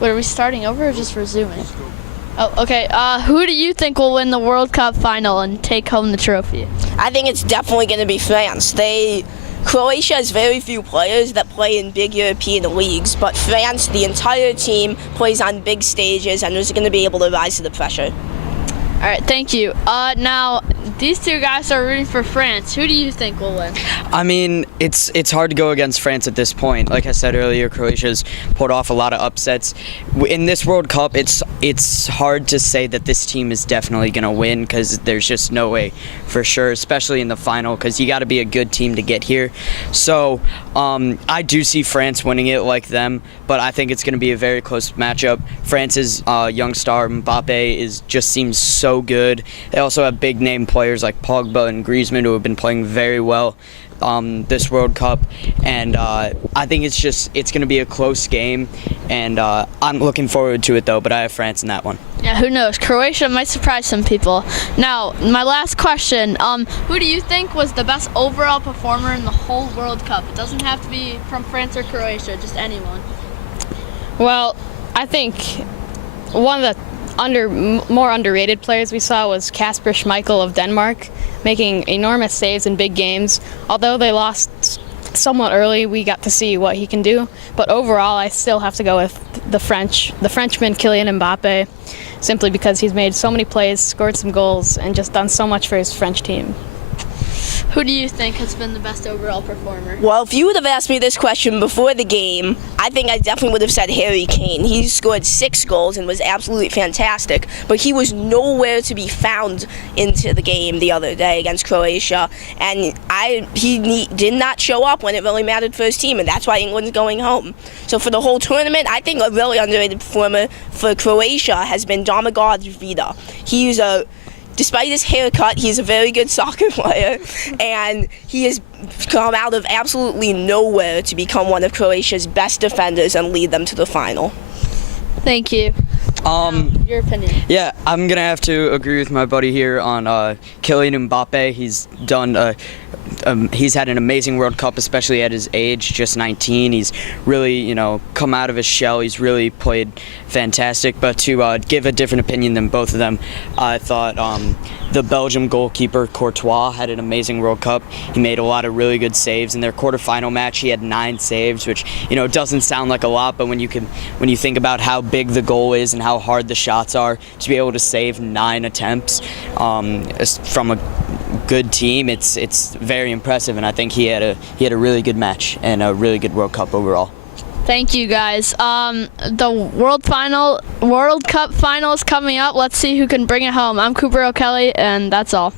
Wait, are we starting over or just resuming? Oh, okay. Who do you think will win the World Cup final and take home the trophy? I think it's definitely going to be France. Croatia has very few players that play in big European leagues, but France, the entire team, plays on big stages and is going to be able to rise to the pressure. All right, thank you. Now, these two guys are rooting for France. Who do you think will win? I mean, it's hard to go against France at this point. Like I said earlier, Croatia's pulled off a lot of upsets. In this World Cup, it's hard to say that this team is definitely going to win because there's just no way for sure, especially in the final, because you got to be a good team to get here. So I do see France winning it like them, but I think it's going to be a very close matchup. France's young star Mbappe just seems so good. They also have big name players like Pogba and Griezmann who have been playing very well this World Cup, and I think it's going to be a close game, and I'm looking forward to it though, but I have France in that one. Yeah, who knows? Croatia might surprise some people. Now, my last question, who do you think was the best overall performer in the whole World Cup? It doesn't have to be from France or Croatia, just anyone. Well, I think one of the more underrated players we saw was Kasper Schmeichel of Denmark, making enormous saves in big games. Although they lost somewhat early, we got to see what he can do. But overall, I still have to go with the Frenchman Kylian Mbappe, simply because he's made so many plays, scored some goals, and just done so much for his French team. Who do you think has been the best overall performer? Well, if you would have asked me this question before the game, I think I definitely would have said Harry Kane. He scored 6 goals and was absolutely fantastic, but he was nowhere to be found into the game the other day against Croatia, and he did not show up when it really mattered for his team, and that's why England's going home. So for the whole tournament, I think a really underrated performer for Croatia has been Domagoj Vida. Despite his haircut, he's a very good soccer player, and he has come out of absolutely nowhere to become one of Croatia's best defenders and lead them to the final. Thank you. Your opinion. Yeah, I'm gonna have to agree with my buddy here on Kylian Mbappe. He's had an amazing World Cup, especially at his age, just 19. He's really, come out of his shell. He's really played fantastic. But to give a different opinion than both of them, I thought the Belgium goalkeeper Courtois had an amazing World Cup. He made a lot of really good saves. In their quarterfinal match, he had 9 saves, which doesn't sound like a lot, but when you think about how big the goal is and how hard the shots are, to be able to save 9 attempts from a good team, it's very impressive, and I think he had a really good match and a really good World Cup overall. Thank you, guys. The World Cup final is coming up. Let's see who can bring it home. I'm Cooper O'Kelly, and that's all.